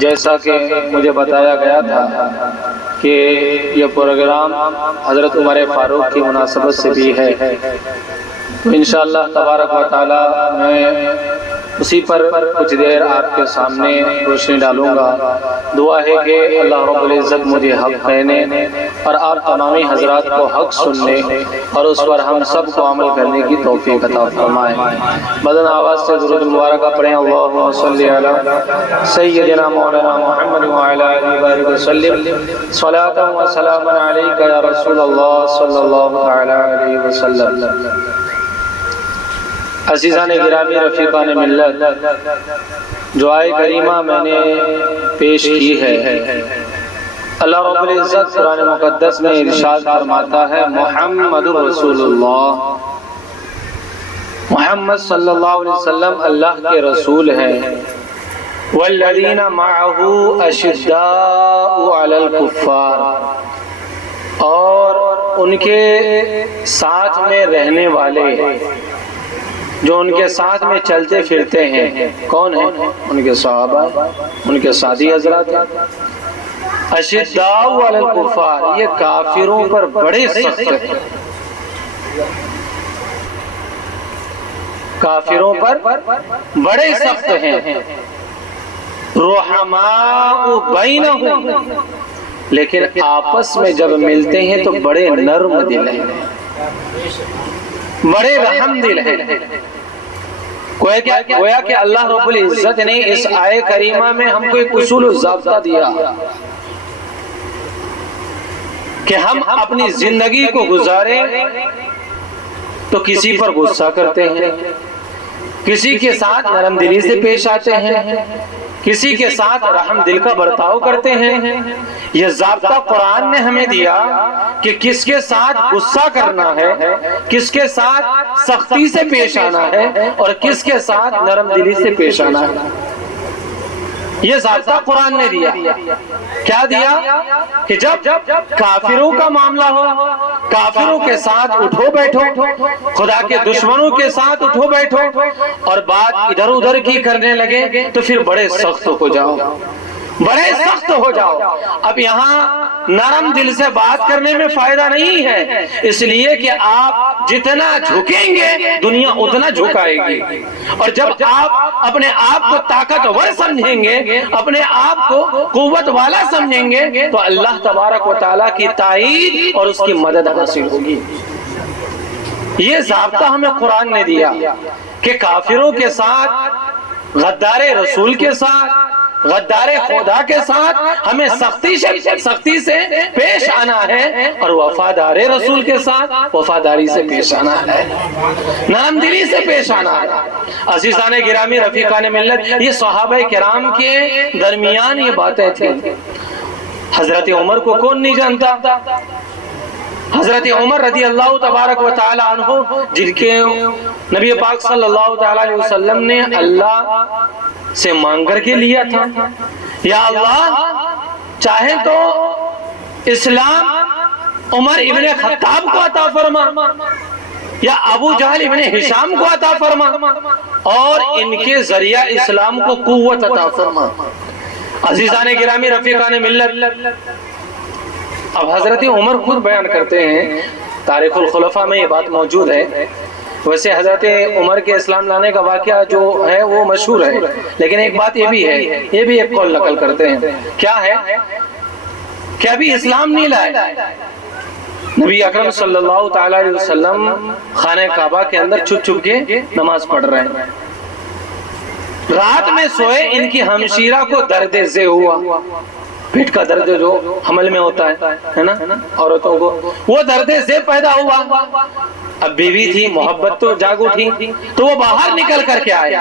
جیسا کہ مجھے بتایا گیا تھا کہ یہ پروگرام حضرت عمر فاروق کی مناسبت سے بھی ہے، تو انشاءاللہ تبارک و تعالی میں اسی پر کچھ دیر آپ کے سامنے روشنی ڈالوں گا۔ دعا ہے کہ اللہ رب العزت مجھے حق کہنے اور آپ تمامی حضرات کو حق سننے اور اس پر ہم سب کو عمل کرنے کی توفیق عطا فرمائے۔ مدن آواز سے درود مبارکہ پڑھیں۔ اللہم صلی علی سیدنا مولانا محمد وعلی آلہ وسلم صلاۃ و سلام علیک یا رسول اللہ صلی اللہ علیہ وسلم۔ عزیزان گرامی، رفیقان ملت، دعائے کریمہ میں نے پیش کی ہے۔ اللہ رب العزت قرآن مقدس میں ارشاد فرماتا ہے محمد رسول اللہ، محمد صلی اللہ علیہ وسلم اللہ کے رسول ہیں۔ والذین معہ اشداء علی الکفار، اور ان کے ساتھ میں رہنے والے، جو ان کے ساتھ میں چلتے پھرتے ہیں، کون ہیں؟ ان کے صحابہ، ان کے ساتھی حضرات ہیں۔ اشداء علی الکفار، یہ کافروں پر بڑے سخت ہیں، کافروں پر بڑے سخت ہیں۔ رحماء بینہم، لیکن آپس میں جب ملتے ہیں تو بڑے نرم دل ہیں، بڑے رحم دل ہیں۔ گویا کہ اللہ رب العزت نے اس آیے کریمہ میں ہم کو ایک اصول و ضابطہ دیا کہ ہم اپنی زندگی کو گزاریں تو کسی پر غصہ کرتے ہیں، کسی کے ساتھ نرم دلی سے پیش آتے ہیں، کسی کے ساتھ رحم دل کا برتاؤ کرتے ہیں۔ یہ ضابطہ قرآن نے ہمیں دیا کہ کس کے ساتھ غصہ کرنا ہے، کس کے ساتھ سختی سے پیش آنا ہے اور کس کے ساتھ نرم دلی سے پیش آنا ہے۔ یہ ضابطہ قرآن نے دیا۔ کیا دیا؟ کہ جب کافروں کا معاملہ ہو، کافروں کے ساتھ اٹھو بیٹھو، خدا کے دشمنوں کے ساتھ اٹھو بیٹھو اور بات ادھر ادھر کی کرنے لگے تو پھر بڑے سخت ہو جاؤ، بڑے سخت ہو جاؤ۔ اب یہاں نرم دل سے بات کرنے میں فائدہ نہیں ہے، اس لیے کہ آپ جتنا جھکیں گے دنیا اتنا جھکائے گی، اور جب آپ اپنے آپ کو طاقتور سمجھیں گے، اپنے آپ کو قوت والا سمجھیں گے تو اللہ تبارک و تعالیٰ کی تائید اور اس کی مدد حاصل ہوگی۔ یہ ضابطہ ہمیں قرآن نے دیا کہ کافروں کے ساتھ، غدار رسول کے ساتھ، غدار خدا کے ساتھ ہمیں سختی سے پیش آنا ہے، اور وفادار رسول کے ساتھ وفاداری سے پیش آنا ہے، نرم دلی سے پیش آنا ہے۔ عزیزان گرامی، رفیقان ملت، یہ صحابہ کرام کے درمیان یہ باتیں تھیں۔ حضرت عمر کو کون نہیں جانتا؟ حضرت عمر رضی اللہ تبارک و تعالی عنہ، جن کے نبی پاک صلی اللہ تعالی علیہ وسلم نے اللہ سے مانگ کر کے لیا تھا، یا اللہ چاہے تو اسلام عمر ابن خطاب کو عطا فرما، یا ابو جہل ابن ہشام کو عطا فرما، اور ان کے ذریعہ اسلام کو قوت عطا فرما۔ عزیزان گرامی، رفیقان ملت، اب حضرت عمر خود بیان کرتے ہیں، تاریخ الخلفاء میں یہ بات موجود ہے۔ ویسے حضرت عمر کے اسلام لانے کا واقعہ جو ہے وہ مشہور ہے، لیکن ایک بات یہ بھی ہے، یہ بھی ایک قول نقل کرتے ہیں۔ کیا ہے کہ ابھی اسلام نہیں لائے، نبی اکرم صلی اللہ تعالی علیہ وسلم خانہ کعبہ کے اندر چھپ چھپ کے نماز پڑھ رہے ہیں۔ رات میں سوئے، ان کی ہمشیرہ کو درد زے ہوا، پیٹ کا درد جو حمل میں ہوتا ہے نا عورتوں کو، وہ درد زے پیدا ہوا۔ اب بیوی تھی، محبت تو جاگ اٹھی، تو وہ باہر نکل کر کے آئے،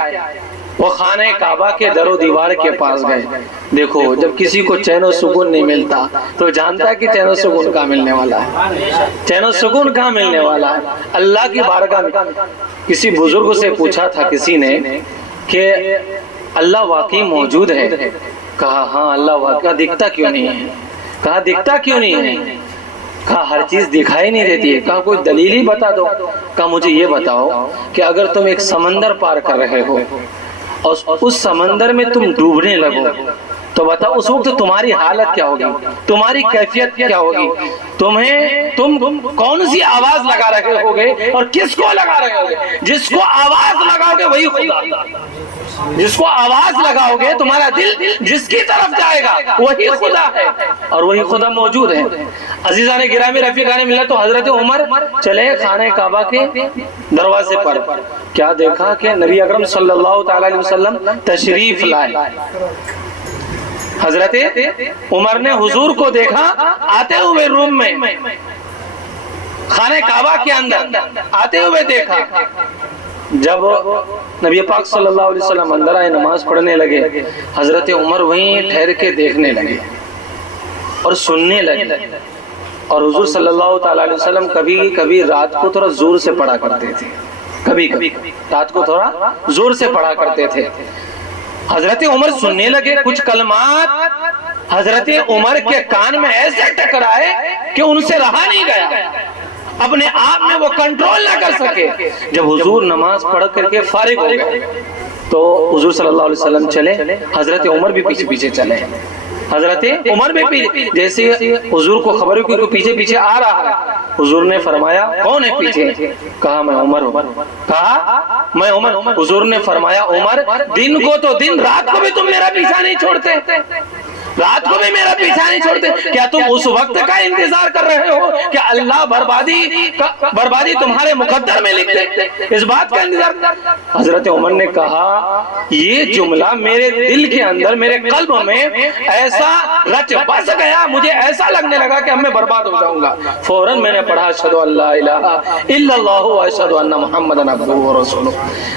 وہ خانہ کعبہ کے در و دیوار کے پاس گئے۔ دیکھو، جب کسی کو چین و سکون نہیں ملتا تو جانتا ہے کہ چین و سکون کہاں ملنے والا ہے، چین و سکون کہاں ملنے والا ہے۔ اللہ کی بارگاہ میں کسی بزرگ سے پوچھا تھا کسی نے کہ اللہ واقعی موجود ہے؟ کہا ہاں اللہ واقعہ، دکھتا کیوں نہیں ہے؟ کہا دکھتا کیوں نہیں ہے؟ کہا ہر چیز دکھائی نہیں دیتی ہے۔ کہا کوئی دلیل ہی بتا دو۔ کہا مجھے یہ بتاؤ کہ اگر تم ایک سمندر پار کر رہے ہو اور اس سمندر میں تم ڈوبنے لگو تو بتاؤ اس وقت تمہاری حالت کیا ہوگی, تمہاری کیفیت کیا ہوگی, تم کون سی آواز لگا رہے ہوگے اور کس کو لگا رہے ہوگے؟ جس کو آواز لگاؤ گے وہی خدا, جس کو آواز لگاؤ گے تمہارا دل جس کی طرف جائے گا وہی خدا ہے, اور وہی خدا موجود ہے. عزیزان گرامی رفیقان ملت, تو حضرت عمر چلے خانہ کعبہ کے دروازے پر, کیا دیکھا کہ نبی اکرم صلی اللہ تعالی علیہ وسلم تشریف لائے. حضرت عمر نے حضور کو دیکھا آتے ہوئے روم میں, خانہ کعبہ کے اندر آتے ہوئے دیکھا. جب نبی پاک صلی اللہ علیہ وسلم اندر آئے, نماز پڑھنے لگے, حضرت عمر وہیں ٹھہر کے دیکھنے لگے اور سننے لگے. اور حضور صلی اللہ تعالی علیہ وسلم کبھی کبھی رات کو تھوڑا زور سے پڑھا کرتے تھے, کبھی کبھی رات کو تھوڑا زور سے پڑھا کرتے تھے. حضرت عمر سننے لگے, کچھ کلمات حضرت عمر کے کان میں ایسے ٹکرائے کہ ان سے رہا نہیں گیا, اپنے آپ میں وہ کنٹرول نہ کر سکے. جب حضور نماز پڑھ کر کے فارغ ہو گئے تو حضور صلی اللہ علیہ وسلم چلے, حضرت عمر بھی پیچھے پیچھے چلے. حضرت عمر بھی جیسے حضور کو خبر ہوئی کہ پیچھے پیچھے آ رہا ہے, حضور نے فرمایا کون ہے پیچھے؟ کہا میں عمر ہوں. کہا میں عمر. حضور نے فرمایا عمر, دن کو تو دن, رات کو بھی تم میرا پیچھا نہیں چھوڑتے, رات کو بھی میرا پیچھا نہیں چھوڑتے. کیا تم اس وقت کا انتظار کر رہے ہو کہ اللہ بربادی تمہارے مقدر میں لکھ دے؟ اس بات کا انتظار. حضرت عمر نے کہا یہ جملہ میرے دل کے اندر, میرے قلب میں ایسا رچ بس گیا, مجھے ایسا لگنے لگا کہ اب میں برباد ہو جاؤں گا. فوراً میں نے پڑھا اشہد ان لا الہ الا اللہ واشہد ان محمدا عبدہ ورسولہ.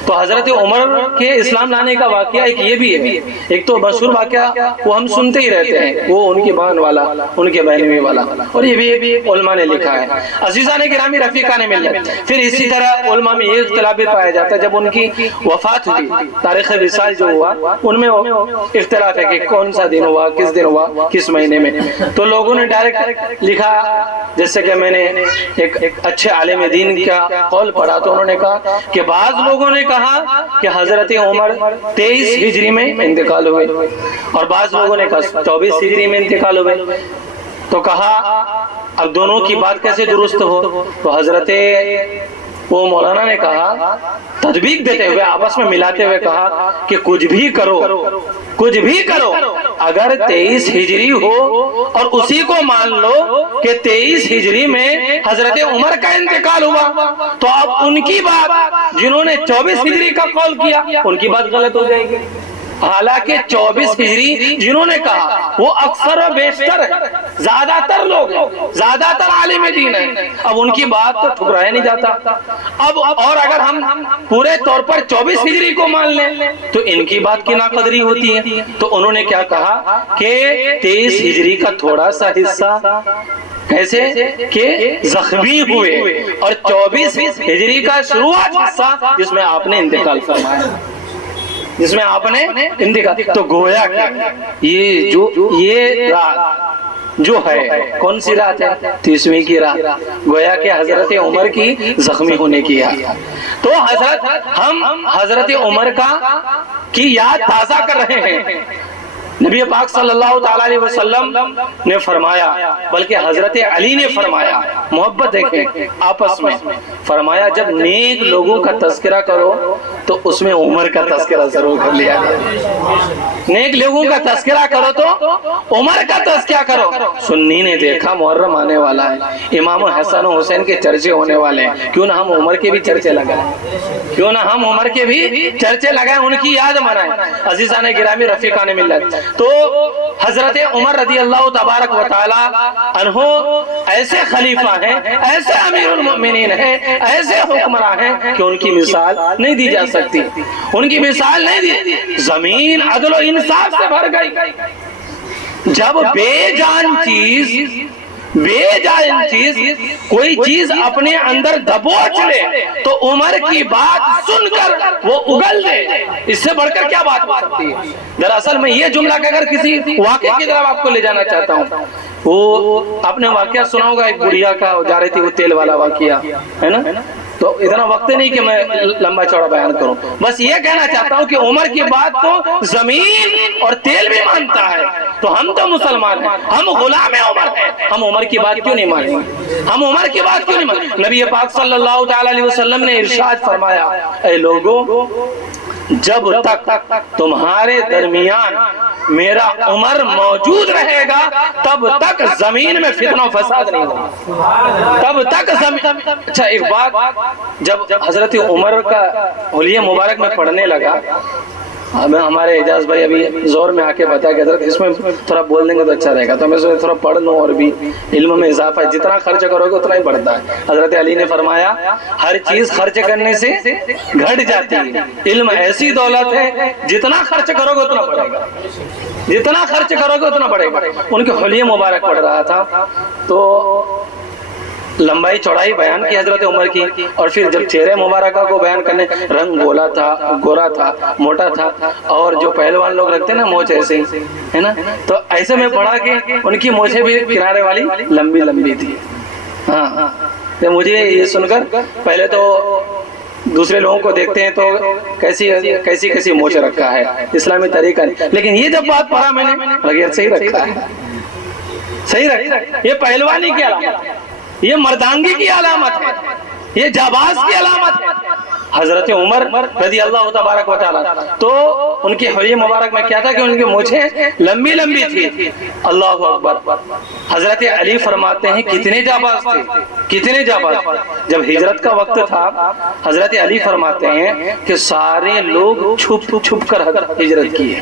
تو حضرت عمر کے اسلام لانے کا واقعہ ایک یہ بھی ہے. ایک تو مشہور واقعہ وہ ہم سنتے ہی رہتے ہیں, وہ ان کی بہن والا, ان کے بہنوئی والا, اور یہ بھی علماء نے لکھا ہے. عزیزان گرامی رفیقان ملت, پھر اسی طرح علماء میں یہ اختلاف بھی پایا جاتا ہے. جب ان کی وفات ہوئی, تاریخ وصال جو ہوا, ان میں اختلاف ہے کہ کون سا دن ہوا, کس دن ہوا, کس مہینے میں. تو لوگوں نے ڈائریکٹ لکھا, جیسے کہ میں نے ایک اچھے عالم دین کا قول پڑھا تو انہوں نے کہا کہ بعض لوگوں نے کہا کہ حضرت عمر 23 ہجری میں انتقال ہوئے, اور بعض لوگوں نے کہا 24 ہجری میں انتقال ہوئے. تو کہا اب دونوں کی بات کیسے درست ہو؟ تو حضرت وہ مولانا نے کہا, تطبیق دیتے ہوئے, آپس میں ملاتے ہوئے کہا کہ کچھ بھی کرو, کچھ بھی کرو, اگر 23 ہجری ہو اور اسی کو مان لو کہ 23 ہجری میں حضرت عمر کا انتقال ہوا, تو اب ان کی بات, جنہوں نے 24 ہجری کا قول کیا, ان کی بات غلط ہو جائے گی. حالانکہ 24 ہجری جنہوں نے کہا وہ اکثر و بیشتر, زیادہ تر لوگ, زیادہ تر عالم دین ہیں, اب ان کی بات تو ٹھکرایا نہیں جاتا. اب اور اگر ہم پورے طور پر 24 ہجری کو مان لیں تو ان کی بات کی ناقدری ہوتی ہے. تو انہوں نے کیا کہا کہ 23 ہجری کا تھوڑا سا حصہ کیسے کہ زخمی ہوئے, اور 24 ہجری کا شروعات حصہ جس میں آپ نے انتقال فرمایا, جس میں آپ نے انتقال. تو گویا کہ یہ رات جو ہے, کون سی رات ہے؟ 30ویں کی رات, گویا کہ حضرت عمر کی زخمی ہونے کی یاد. تو ہم حضرت عمر کی یاد تازہ کر رہے ہیں. نبی پاک صلی اللہ تعالی علیہ وسلم نے فرمایا, بلکہ حضرت علی نے فرمایا, محبت دیکھیں آپس میں, فرمایا جب نیک لوگوں کا تذکرہ کرو تو اس میں عمر کا تذکرہ ضرور کر لیا جائے. نیک لوگوں کا تذکرہ کرو تو عمر کا تذکرہ کرو. سنی نے دیکھا محرم آنے والا ہے, امام حسن و حسین کے چرچے ہونے والے ہیں, کیوں نہ ہم عمر کے بھی چرچے لگائیں, کیوں نہ ہم عمر کے بھی چرچے لگائیں, ان کی یاد منائیں. عزیزان گرامی رفیقان ملت, تو حضرت عمر رضی اللہ تبارک و تعالی عنہ ایسے خلیفہ ہیں, ایسے امیر المؤمنین ہیں, ایسے حکمراں ہیں کہ ان کی مثال نہیں دی جا سکتی, ان کی مثال نہیں دی. زمین عدل و انصاف سے بھر گئی. جب بے جان چیز کوئی چیز اپنے اندر دبوچ لے تو عمر کی بات سن کر وہ اگل دے, اس سے بڑھ کر کیا بات ہو سکتی ہے؟ دراصل میں یہ جملہ کہ اگر کسی واقعے کی طرف آپ کو لے جانا چاہتا ہوں, وہ آپ نے واقعہ سنا ہوگا, ایک بڑھیا کا جا رہی تھی, وہ تیل والا واقعہ ہے نا, تو اتنا وقت نہیں کہ میں لمبا چوڑا بیان کروں، بس یہ کہنا چاہتا ہوں کہ عمر کی بات تو زمین اور تیل بھی مانتا ہے، تو ہم تو مسلمان ہیں، ہم غلام عمر ہیں، ہم عمر کی بات کیوں نہیں مانیں گے؟ ہم عمر کی بات کیوں نہیں مانیں گے؟ نبی پاک صلی اللہ تعالی علیہ وسلم نے ارشاد فرمایا، اے لوگو، جب تک تمہارے درمیان میرا عمر موجود رہے گا تب تک زمین میں فتنہ و فساد نہیں ہوگا، تب تک زمین۔ اچھا ایک بات، جب حضرت عمر کا حلیہ مبارک میں پڑھنے لگا، ہمارے اعجاز بھائی ابھی زور میں آ کے بتا کہ حضرت اس میں تھوڑا بول دیں گے تو اچھا رہے گا، تو میں تھوڑا پڑھ لوں اور بھی علم میں اضافہ ہے، جتنا خرچ کرو گے اتنا ہی بڑھتا ہے۔ حضرت علی نے فرمایا ہر چیز خرچ کرنے سے گھٹ جاتی ہے، علم ایسی دولت ہے جتنا خرچ کرو گے اتنا بڑھے گا، جتنا خرچ کرو گے اتنا بڑھے گا۔ ان کے حلیہ مبارک پڑھ رہا تھا تو لمبائی چوڑائی بیان کی حضرت عمر کی، اور پھر جب چہرے مبارکہ کو بیان کرنے، رنگ گولا تھا، گورا تھا، موٹا تھا، اور جو پہلوان لوگ رکھتے ہیں نا موچ ایسے ہی ہے نا، تو ایسے میں پڑھا کہ ان کی موچیں بھی کنارے والی لمبی لمبی تھی۔ ہاں تو مجھے یہ سن کر، پہلے تو دوسرے لوگوں کو دیکھتے ہیں تو کیسی موچ رکھا ہے، اسلامی طریقہ نہیں، لیکن یہ جب بات پڑھا میں نے لگا صحیح رکھا ہے، صحیح رکھا ہے، یہ پہلوانی کی علامت ہے، یہ مردانگی کی علامت ہے، یہ جاباز کی علامت ہے۔ حضرت عمر رضی اللہ تبارک و تعالیٰ، تو ان کی حلیہ مبارک میں کیا تھا کہ ان کی مونچھیں لمبی لمبی تھی۔ اللہ اکبر۔ حضرت علی فرماتے ہیں کتنے جاباز تھے، کتنے جاباز تھے۔ جب ہجرت کا وقت تھا، حضرت علی فرماتے ہیں کہ سارے لوگ چھپ چھپ کر ہجرت کیے،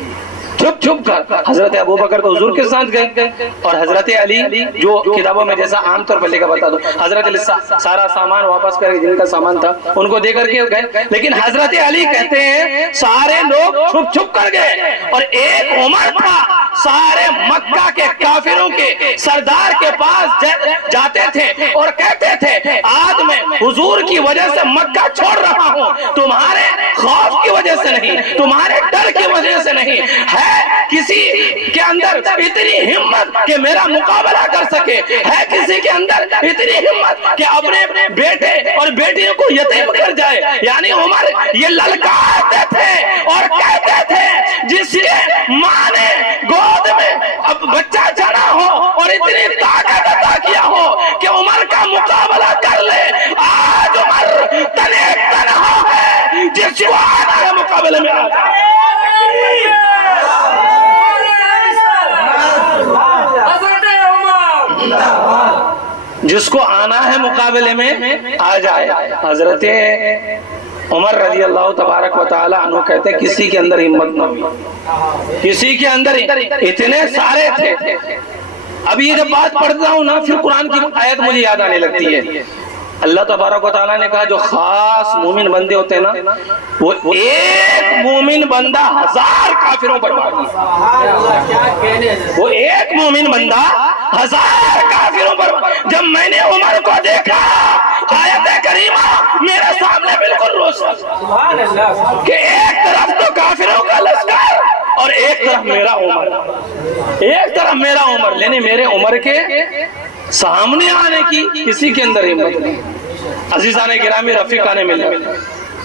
چھپ چھپ کر۔ حضرت ابو بکر تو حضور کے ساتھ گئے، اور حضرت علی جو کتابوں میں جیسا عام طور پر لے کر بتا دو، حضرت علی سارا سامان واپس کر کے، جن کا سامان تھا ان کو دے کر کے گئے، لیکن حضرت علی کہتے ہیں سارے لوگ چھپ چھپ کر گئے، اور ایک عمر تھا، سارے مکہ کے کافروں کے سردار کے پاس جاتے تھے اور کہتے تھے آج میں حضور کی وجہ سے مکہ چھوڑ رہا ہوں، تمہارے خوف کی وجہ سے نہیں، تمہارے ڈر کی وجہ سے نہیں، ہے کسی کے اندر اتنی ہمت کہ میرا مقابلہ کر سکے، ہے کسی کے اندر اتنی ہمت کہ اپنے بیٹے اور بیٹیوں کو یتیم کر جائے؟ یعنی عمر یہ للکارتے تھے اور کہتے تھے جس کے ماں نے گود میں اب بچہ جنا ہو اور اتنی طاقت عطا کیا ہو کہ عمر کا مقابلہ کر لے، آج عمر تنہا ہے جس کو آنا ہے مقابلے میں آ جائے۔ جس کو آنا ہے مقابلے میں آ جائے۔ حضرت عمر رضی اللہ تبارک و تعالی عنہ کہتے ہیں کسی کے اندر ہمت نہ ہوئی، کسی کے اندر اتنے سارے تھے۔ اب یہ جب بات پڑھتا ہوں نا، پھر قرآن کی آیت مجھے یاد آنے لگتی ہے۔ اللہ تبارک و تعالیٰ نے کہا جو خاص مومن بندے ہوتے ہیں نا، وہ ایک مومن بندہ 1000 کافروں پر مارتی، وہ ایک مومن بندہ 1000 کافروں پر۔ جب میں نے عمر کو دیکھا، آیت کریمہ میرے سامنے بالکل روشن کہ ایک طرف تو کافروں کا لشکر اور ایک طرف میرا عمر، ایک طرف میرا عمر، لیکن میرے عمر کے سامنے آنے کی کسی کے اندر ہمت نہیں۔ عزیزان گرامی، رفیقان ملت،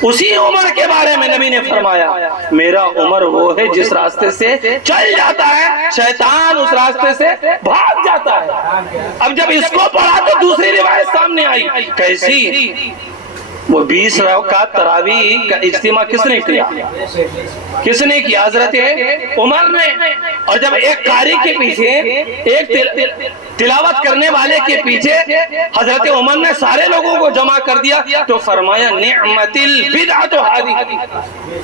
اسی عمر کے بارے میں نبی نے فرمایا میرا عمر وہ ہے جس راستے سے چل جاتا ہے شیطان اس راستے سے بھاگ جاتا ہے۔ اب جب اس کو پڑھا تو دوسری روایت سامنے آئی، کیسی؟ وہ 20 رکعت تراویح کا اجتماع کس نے کیا؟ کس نے کیا؟ حضرت عمر نے۔ اور جب ایک قاری کے پیچھے، ایک تلاوت کرنے والے کے پیچھے حضرت عمر نے سارے لوگوں کو جمع کر دیا تو فرمایا نعمت البدعۃ ہذہ،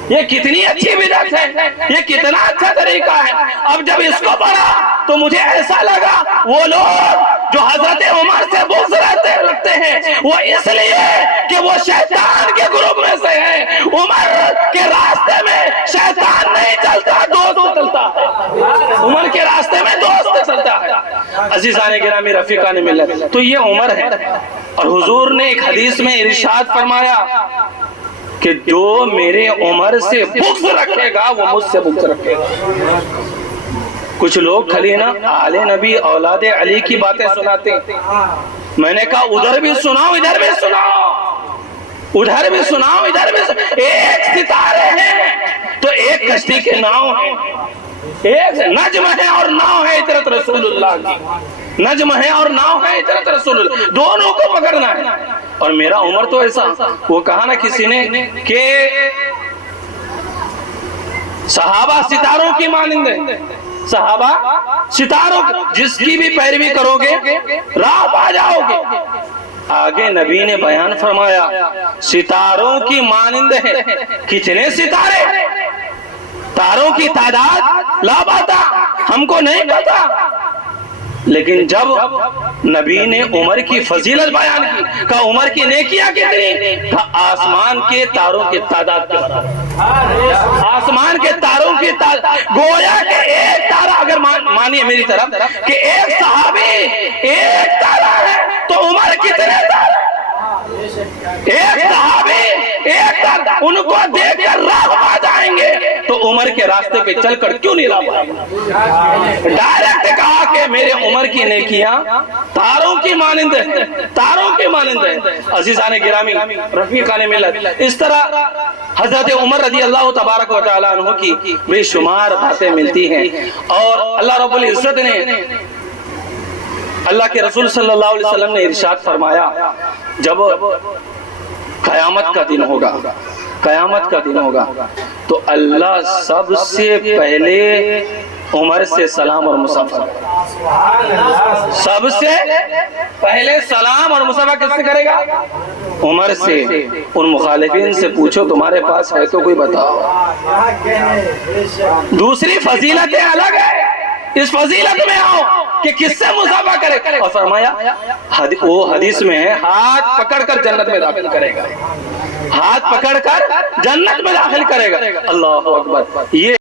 یہ کتنی اچھی بدعت ہے، یہ کتنا اچھا طریقہ ہے۔ اب جب اس کو پڑھا تو مجھے ایسا لگا وہ لوگ جو حضرت عمر سے بغض رکھتے ہیں وہ اس لیے کہ وہ شیطان کے گروپ میں سے ہیں۔ عمر کے راستے میں شیطان نہیں چلتا، دوست چلتا ہے۔ عمر کے راستے میں دوست چلتا ہے۔ عزیزان گرامی، رفیقان ملت، تو یہ عمر ہے۔ اور حضور نے ایک حدیث میں ارشاد فرمایا کہ جو میرے عمر سے بغض رکھے گا وہ مجھ سے بغض رکھے گا۔ کچھ لوگ خالی نا آل نبی اولاد علی کی باتیں سناتے ہیں، میں نے کہا ادھر بھی سناؤ ادھر بھی سناؤ، ادھر بھی سناؤ ادھر بھی سناؤ. ایک ستارے ہیں تو ایک کشتی کے ناؤ ہیں, ایک نجم ہے اور ناؤ ہے اطرت رسول اللہ کی, نجم ہے اور ناؤ ہے اطرت رسول اللہ, دونوں کو پکڑنا ہے. اور میرا عمر تو ایسا, وہ کہا نا کسی نے کہ صحابہ ستاروں کی مانند ہیں, صحابہ ستاروں, جس کی بھی پیروی کرو گے راہ پا جاؤ گے. آگے نبی نے بیان فرمایا ستاروں کی مانند ہے. کتنے ستارے, تاروں کی تعداد لاپتا, ہم کو نہیں پتا. لیکن جب نبی نے عمر کی فضیلت بیان کی, کہا عمر کی نیکیاں کتنی, کہا آسمان کے تاروں کی تعداد کے برابر, آسمان کے تاروں کی تعداد. گویا کہ ایک تارا, اگر مانیے میری طرف کہ ایک صحابی ایک تارا ہے تو عمر کتنے تارے, ایک صحابی ایک تارا, ان کو دیکھ کر راہ پا جائیں گے تو عمر کے راستے پہ چل کر کیوں نہیں راہ پائیں گے. ڈائریکٹ کہا کہ میرے عمر کی نیکیاں تاروں کی مانند ہیں, تاروں کی مانند ہیں. عزیزان گرامی, رفیقان ملت, اس طرح حضرت عمر رضی اللہ تبارک و تعالیٰ عنہ کی بے شمار باتیں ملتی ہیں. اور اللہ رب العزت نے, اللہ کے رسول صلی اللہ علیہ وسلم نے ارشاد فرمایا, جب قیامت کا دن ہوگا, قیامت کا دن ہوگا تو اللہ سب سے پہلے عمر سے سلام اور مصافحہ, سب سے پہلے سلام اور مصافحہ کس سے کرے گا, عمر سے. ان مخالفین سے پوچھو تمہارے پاس ہے تو کوئی بتاؤ. دوسری فضیلتیں الگ ہے, اس فضیلت میں آؤ کہ کس سے مصافحہ کرے. اور فرمایا وہ حدیث میں ہے, ہاتھ پکڑ کر جنت میں داخل کرے گا, ہاتھ پکڑ کر جنت میں داخل کرے گا. اللہ اکبر. یہ